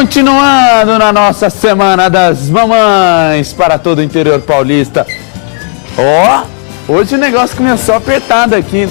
Continuando na nossa Semana das Mamães para todo o interior paulista. Ó, hoje o negócio começou apertado aqui.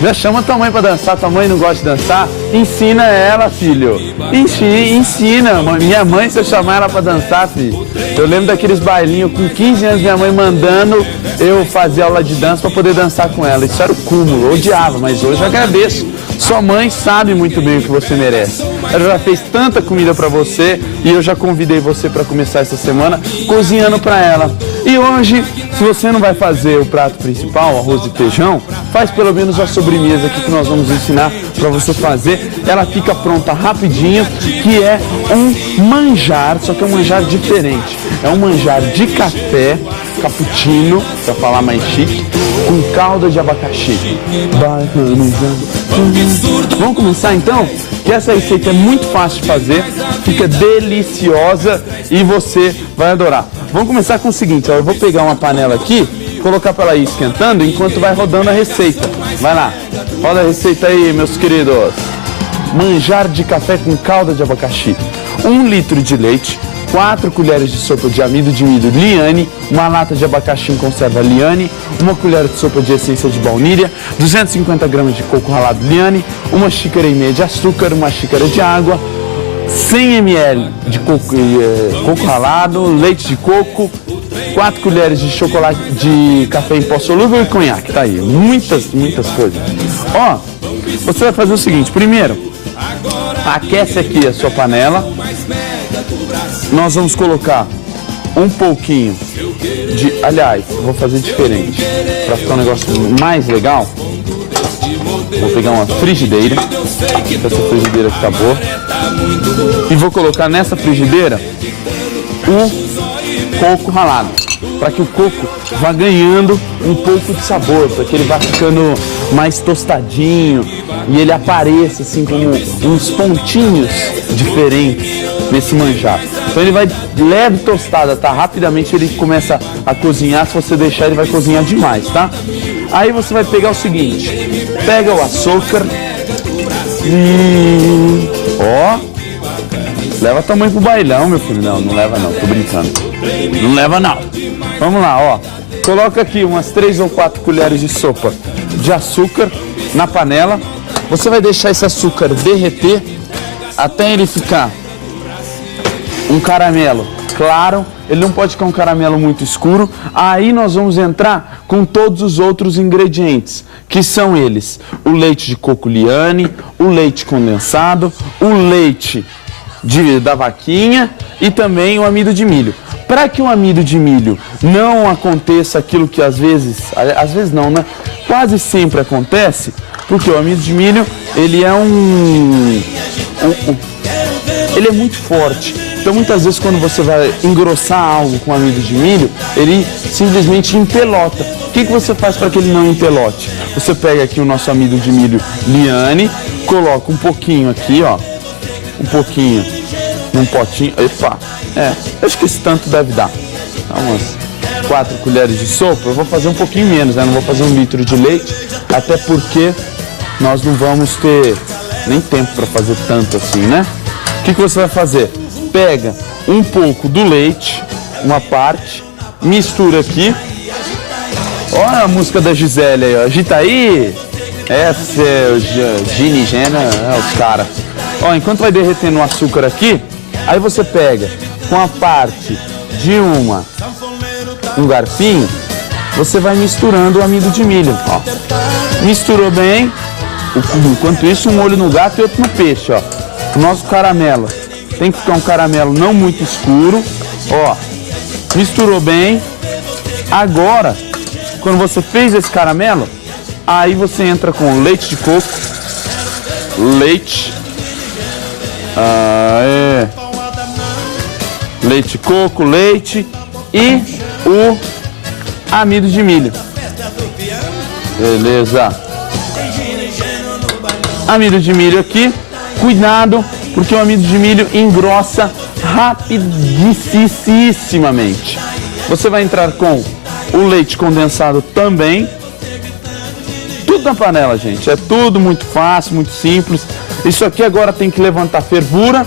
Já chama tua mãe pra dançar, tua mãe não gosta de dançar? Ensina ela, filho. Ensina. Minha mãe, se eu chamar ela pra dançar, filho. Eu lembro daqueles bailinhos com 15 anos, minha mãe mandando eu fazer aula de dança pra poder dançar com ela. Isso era o cúmulo, eu odiava, mas hoje eu agradeço. Sua mãe sabe muito bem o que você merece. Ela já fez tanta comida pra você e eu já convidei você pra começar essa semana cozinhando pra ela. E hoje, se você não vai fazer o prato principal, arroz e feijão, faz pelo menos a sobremesa aqui que nós vamos ensinar pra você fazer. Ela fica pronta rapidinho, que é um manjar, só que é um manjar diferente. É um manjar de café, cappuccino, pra falar mais chique, com calda de abacaxi. Vamos começar então? Que essa receita é muito fácil de fazer, fica deliciosa e você vai adorar. Vamos começar com o seguinte, ó, eu vou pegar uma panela aqui, colocar para ela ir esquentando enquanto vai rodando a receita. Vai lá, roda a receita aí, meus queridos. Manjar de café com calda de abacaxi. 1 litro de leite, 4 colheres de sopa de amido de milho Liane, uma lata de abacaxi em conserva Liane, 1 colher de sopa de essência de baunilha, 250 gramas de coco ralado Liane, 1 xícara e meia de açúcar, 1 xícara de água, 100 ml de coco ralado, leite de coco, 4 colheres de chocolate de café em pó solúvel e conhaque. Tá aí, muitas coisas. Ó, você vai fazer o seguinte, primeiro, aquece aqui a sua panela. Nós vamos colocar um pouquinho de... Aliás, vou fazer diferente. Para ficar um negócio mais legal, vou pegar uma frigideira. Essa frigideira que tá boa. E vou colocar nessa frigideira o coco ralado. Para que o coco vá ganhando um pouco de sabor. Para que ele vá ficando mais tostadinho. E ele apareça assim como uns pontinhos diferentes nesse manjar. Então ele vai leve tostada, tá? Rapidamente ele começa a cozinhar. Se você deixar, ele vai cozinhar demais, tá? Aí você vai pegar o seguinte, pega o açúcar e... Ó, leva a tua mãe pro bailão, meu filho. Não leva não, tô brincando. Não leva não. Vamos lá, ó. Coloca aqui umas 3 ou 4 colheres de sopa de açúcar na panela. Você vai deixar esse açúcar derreter até ele ficar um caramelo claro, ele não pode ficar um caramelo muito escuro. Aí nós vamos entrar com todos os outros ingredientes, que são eles: o leite de coco Liane, o leite condensado, o leite da vaquinha e também o amido de milho. Para que o amido de milho não aconteça aquilo que às vezes não, né? Quase sempre acontece, porque o amido de milho, ele é ele é muito forte. Então muitas vezes quando você vai engrossar algo com amido de milho, ele simplesmente empelota. O que você faz para que ele não empelote? Você pega aqui o nosso amido de milho Liane, coloca um pouquinho aqui, ó, um pouquinho num potinho. Epa, acho que esse tanto deve dar. Então, umas 4 colheres de sopa. Eu vou fazer um pouquinho menos, né? Não vou fazer 1 litro de leite, até porque nós não vamos ter nem tempo para fazer tanto assim, né? O que você vai fazer? Pega um pouco do leite, uma parte, mistura aqui. Olha a música da Gisele aí, ó. Agita aí. Essa é o Gini Gena, os caras. Ó, enquanto vai derretendo o açúcar aqui, aí você pega com a parte de um garfinho, você vai misturando o amido de milho, ó. Misturou bem. Enquanto isso, um olho no gato e outro no peixe, ó. O nosso caramelo tem que ficar um caramelo não muito escuro, ó. Misturou bem. Agora, quando você fez esse caramelo, aí você entra com leite de coco, leite de coco, leite e o amido de milho. Beleza. Amido de milho aqui. Cuidado, porque o amido de milho engrossa rapidissimamente. Você vai entrar com o leite condensado também. tudo na panela, gente. É tudo muito fácil, muito simples. Isso aqui agora tem que levantar fervura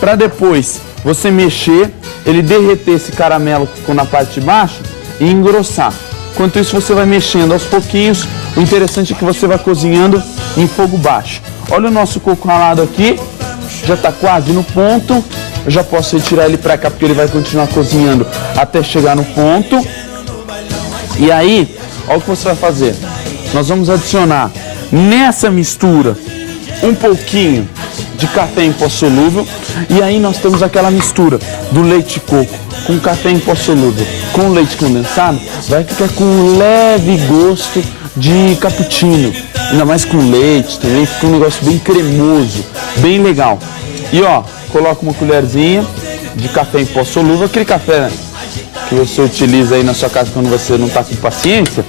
para depois você mexer, ele derreter esse caramelo que ficou na parte de baixo e engrossar. Enquanto isso você vai mexendo aos pouquinhos. O interessante é que você vai cozinhando em fogo baixo. Olha o nosso coco ralado aqui, já está quase no ponto. Eu já posso retirar ele para cá porque ele vai continuar cozinhando até chegar no ponto. E aí, olha o que você vai fazer. Nós vamos adicionar nessa mistura um pouquinho de café em pó solúvel. E aí nós temos aquela mistura do leite de coco com café em pó solúvel com leite condensado. Vai ficar com um leve gosto de cappuccino. Ainda mais com leite também, fica um negócio bem cremoso, bem legal. E ó, coloca uma colherzinha de café em pó solúvel, aquele café, né, que você utiliza aí na sua casa quando você não está com paciência.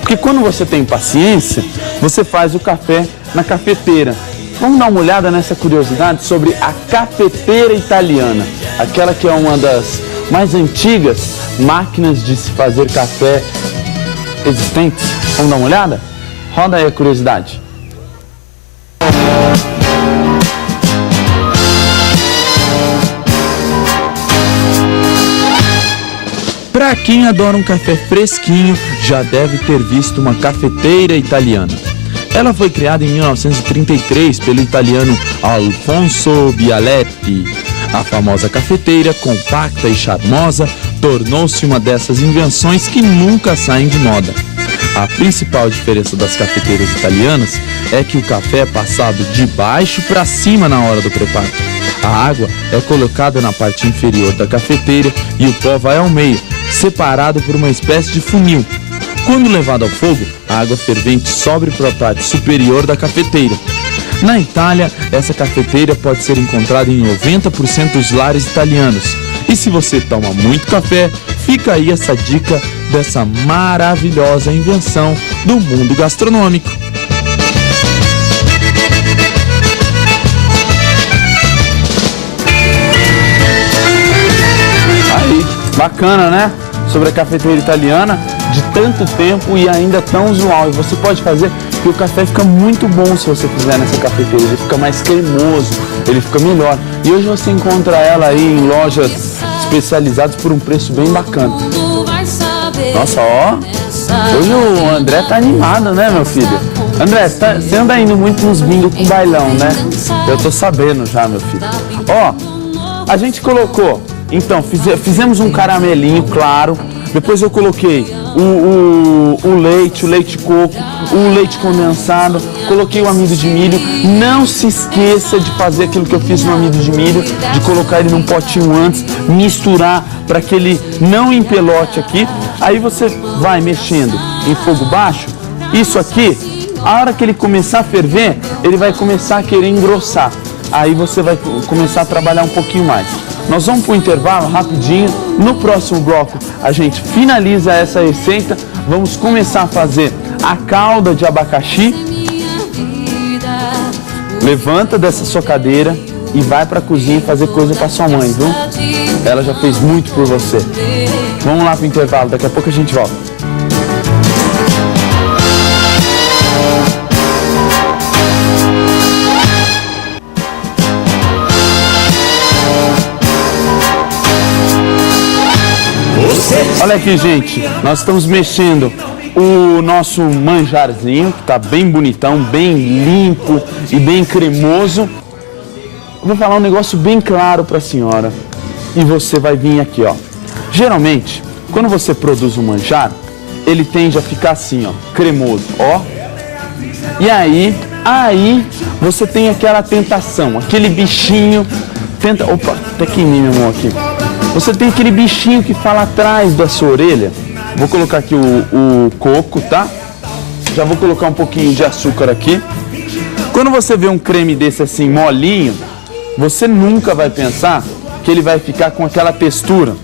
Porque quando você tem paciência, você faz o café na cafeteira. Vamos dar uma olhada nessa curiosidade sobre a cafeteira italiana, aquela que é uma das mais antigas máquinas de se fazer café existentes. Vamos dar uma olhada? Roda aí a curiosidade. Para quem adora um café fresquinho, já deve ter visto uma cafeteira italiana. Ela foi criada em 1933 pelo italiano Alfonso Bialetti. A famosa cafeteira, compacta e charmosa, tornou-se uma dessas invenções que nunca saem de moda. A principal diferença das cafeteiras italianas é que o café é passado de baixo para cima na hora do preparo. A água é colocada na parte inferior da cafeteira e o pó vai ao meio, separado por uma espécie de funil. Quando levado ao fogo, a água fervente sobe para a parte superior da cafeteira. Na Itália, essa cafeteira pode ser encontrada em 90% dos lares italianos. E se você toma muito café, fica aí essa dica dessa maravilhosa invenção do mundo gastronômico. Aí, bacana, né? Sobre a cafeteira italiana, de tanto tempo e ainda tão usual. E você pode fazer, porque o café fica muito bom se você fizer nessa cafeteira. Ele fica mais cremoso, ele fica melhor. E hoje você encontra ela aí em lojas especializadas por um preço bem bacana. Nossa, ó, hoje o André tá animado, né, meu filho? André, você anda indo muito nos bingos com bailão, né? Eu tô sabendo já, meu filho. Ó, a gente colocou, então, fizemos um caramelinho, claro. Depois eu coloquei o leite de coco, o leite condensado, coloquei o amido de milho. Não se esqueça de fazer aquilo que eu fiz no amido de milho, de colocar ele num potinho antes, misturar para que ele não empelote aqui. Aí você vai mexendo em fogo baixo. Isso aqui, a hora que ele começar a ferver, ele vai começar a querer engrossar. Aí você vai começar a trabalhar um pouquinho mais. Nós vamos para o intervalo rapidinho. No próximo bloco a gente finaliza essa receita. Vamos começar a fazer a calda de abacaxi. Levanta dessa sua cadeira e vai para a cozinha fazer coisa para sua mãe, viu? Ela já fez muito por você. Vamos lá para o intervalo, daqui a pouco a gente volta. Olha aqui, gente, nós estamos mexendo o nosso manjarzinho, que está bem bonitão, bem limpo e bem cremoso. Eu vou falar um negócio bem claro para a senhora e você vai vir aqui, ó. Geralmente, quando você produz um manjar, ele tende a ficar assim, ó, cremoso, ó. E aí você tem aquela tentação, aquele bichinho, opa, até queimei meu mão aqui. Você tem aquele bichinho que fala atrás da sua orelha. Vou colocar aqui o coco, tá? Já vou colocar um pouquinho de açúcar aqui. Quando você vê um creme desse assim, molinho, você nunca vai pensar que ele vai ficar com aquela textura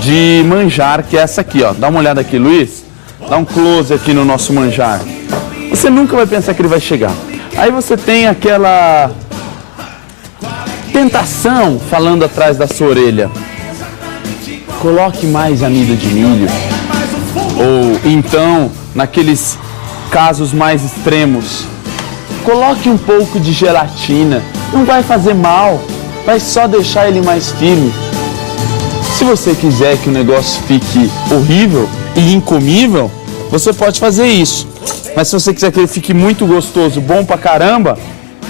de manjar, que é essa aqui, ó. Dá uma olhada aqui, Luiz. Dá um close aqui no nosso manjar. Você nunca vai pensar que ele vai chegar. Aí você tem aquela tentação falando atrás da sua orelha. Coloque mais amido de milho. Ou então, naqueles casos mais extremos, coloque um pouco de gelatina, não vai fazer mal, vai só deixar ele mais firme. Se você quiser que o negócio fique horrível e incomível, você pode fazer isso. Mas se você quiser que ele fique muito gostoso, bom pra caramba,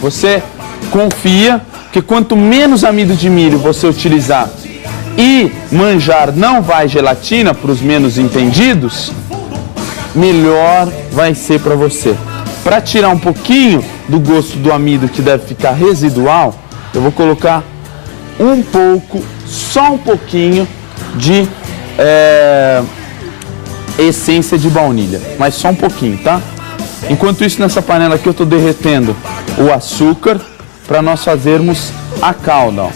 você confia que quanto menos amido de milho você utilizar e manjar não vai gelatina, para os menos entendidos, melhor vai ser para você. Para tirar um pouquinho do gosto do amido que deve ficar residual, eu vou colocar um pouco, só um pouquinho de essência de baunilha, mas só um pouquinho, tá? Enquanto isso, nessa panela aqui eu estou derretendo o açúcar para nós fazermos a calda, ó.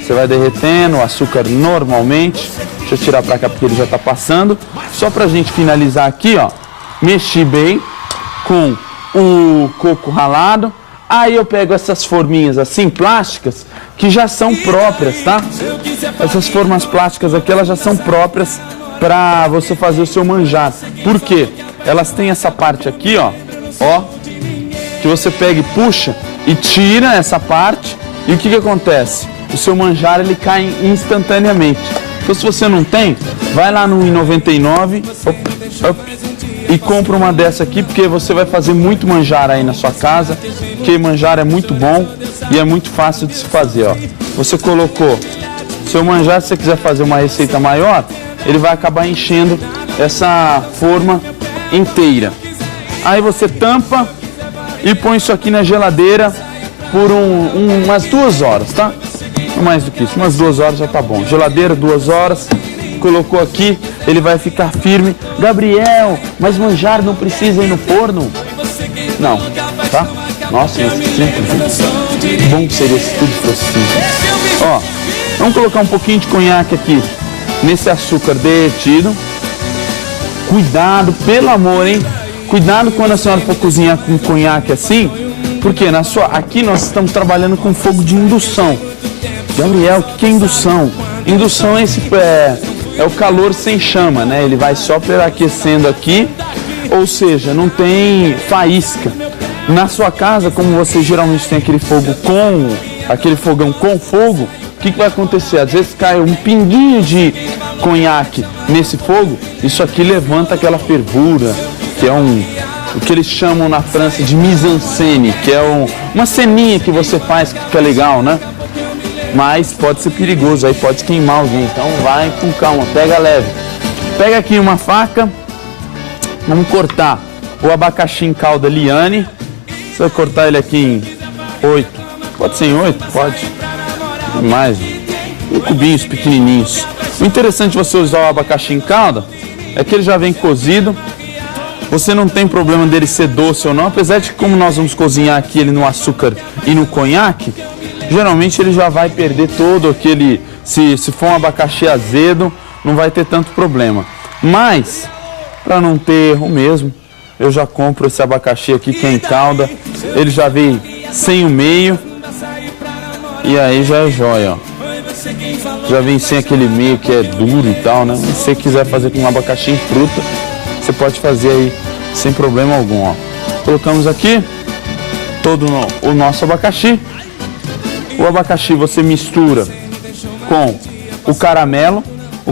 Você vai derretendo o açúcar normalmente. Deixa eu tirar para cá porque ele já está passando. Só para a gente finalizar aqui, ó, mexi bem com o coco ralado. Aí eu pego essas forminhas assim, plásticas, que já são próprias, tá? Essas formas plásticas aqui, elas já são próprias para você fazer o seu manjar. Por quê? Elas têm essa parte aqui, ó, que você pega e puxa e tira essa parte. E o que acontece? O seu manjar, ele cai instantaneamente. Então, se você não tem, vai lá no 1,99 e compra uma dessa aqui, porque você vai fazer muito manjar aí na sua casa, porque manjar é muito bom e é muito fácil de se fazer, ó. Você colocou seu manjar, se você quiser fazer uma receita maior, ele vai acabar enchendo essa forma inteira. Aí você tampa e põe isso aqui na geladeira por umas 2 horas, tá? Não mais do que isso, umas 2 horas já tá bom. Geladeira, 2 horas, colocou aqui, ele vai ficar firme. Gabriel, mas manjar não precisa ir no forno? Não, tá? Nossa, mas que simples. Que bom que seria se tudo fosse simples. Ó, vamos colocar um pouquinho de conhaque aqui nesse açúcar derretido. Cuidado, pelo amor, hein? Cuidado quando a senhora for cozinhar com conhaque assim, porque aqui nós estamos trabalhando com fogo de indução. Gabriel, o que é indução? Indução é o calor sem chama, né? Ele vai só aquecendo aqui, ou seja, não tem faísca. Na sua casa, como você geralmente tem aquele fogão com fogo, o que vai acontecer? Às vezes cai um pinguinho de conhaque nesse fogo, isso aqui levanta aquela fervura, que é o que eles chamam na França de mise-en-scène, que é uma ceninha que você faz que fica legal, né? Mas pode ser perigoso, aí pode queimar alguém, então vai com calma, pega leve. Pega aqui uma faca, vamos cortar o abacaxi em calda Liane. Você vai cortar ele aqui em 8, pode ser em 8? Pode, mais, em cubinhos pequenininhos. O interessante de você usar o abacaxi em calda é que ele já vem cozido. Você não tem problema dele ser doce ou não, apesar de que como nós vamos cozinhar aqui ele no açúcar e no conhaque, geralmente ele já vai perder todo aquele, se for um abacaxi azedo, não vai ter tanto problema. Mas, para não ter erro mesmo, eu já compro esse abacaxi aqui que é em calda, ele já vem sem o meio, e aí já é jóia, ó. Já vem sem aquele meio que é duro e tal, né? Se você quiser fazer com um abacaxi em fruta, você pode fazer aí sem problema algum, ó. Colocamos aqui todo o nosso abacaxi. O abacaxi você mistura com o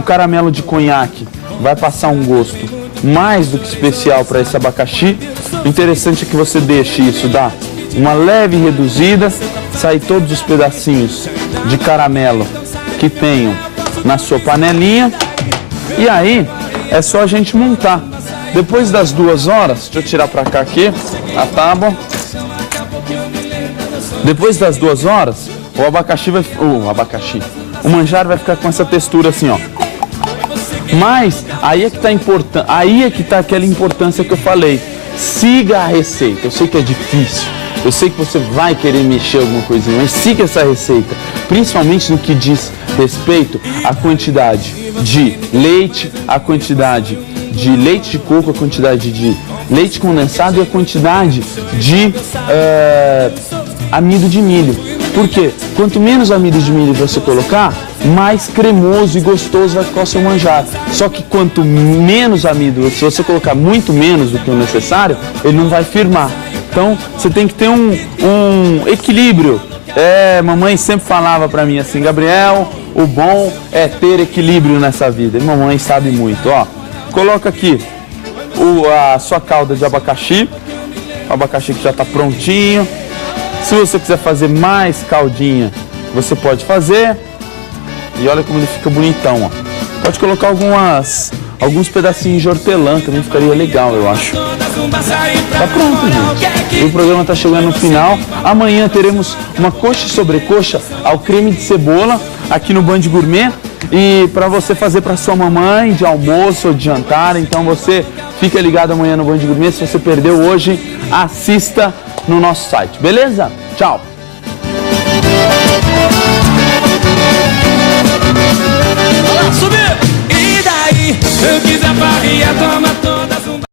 caramelo de conhaque vai passar um gosto mais do que especial para esse abacaxi. O interessante é que você deixe isso dar uma leve reduzida, sair todos os pedacinhos de caramelo que tenham na sua panelinha, e aí é só a gente montar. Depois das 2 horas, deixa eu tirar para cá aqui a tábua. Depois das 2 horas, o manjar vai ficar com essa textura assim, ó. Mas aí é que tá aquela importância que eu falei. Siga a receita. Eu sei que é difícil, eu sei que você vai querer mexer alguma coisinha, mas siga essa receita, principalmente no que diz respeito à quantidade de leite, a quantidade de leite de coco, a quantidade de leite condensado e a quantidade de amido de milho. Por quê? Quanto menos amido de milho você colocar, mais cremoso e gostoso vai ficar o seu manjar. Só que quanto menos amido, se você colocar muito menos do que o necessário, ele não vai firmar. Então você tem que ter um equilíbrio. Mamãe sempre falava pra mim assim, Gabriel, o bom é ter equilíbrio nessa vida. E mamãe sabe muito, ó. Coloca aqui a sua calda de abacaxi, o abacaxi que já tá prontinho. Se você quiser fazer mais caldinha, você pode fazer. E olha como ele fica bonitão, ó. Pode colocar alguns pedacinhos de hortelã, também ficaria legal, eu acho. Tá pronto, gente. E o programa tá chegando no final. Amanhã teremos uma coxa e sobrecoxa ao creme de cebola aqui no Band Gourmet. E para você fazer para sua mamãe de almoço ou de jantar. Então você fica ligado amanhã no Band Gourmet. Se você perdeu hoje, assista no nosso site. Beleza? Tchau! Eu quis a barriga, toma.